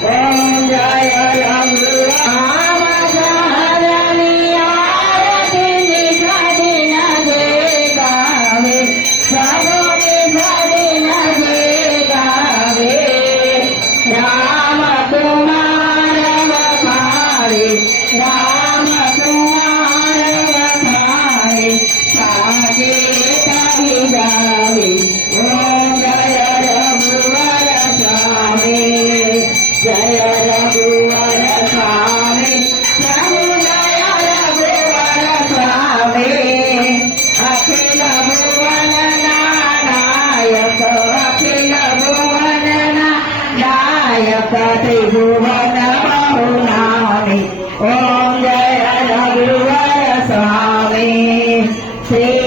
Hey! Shri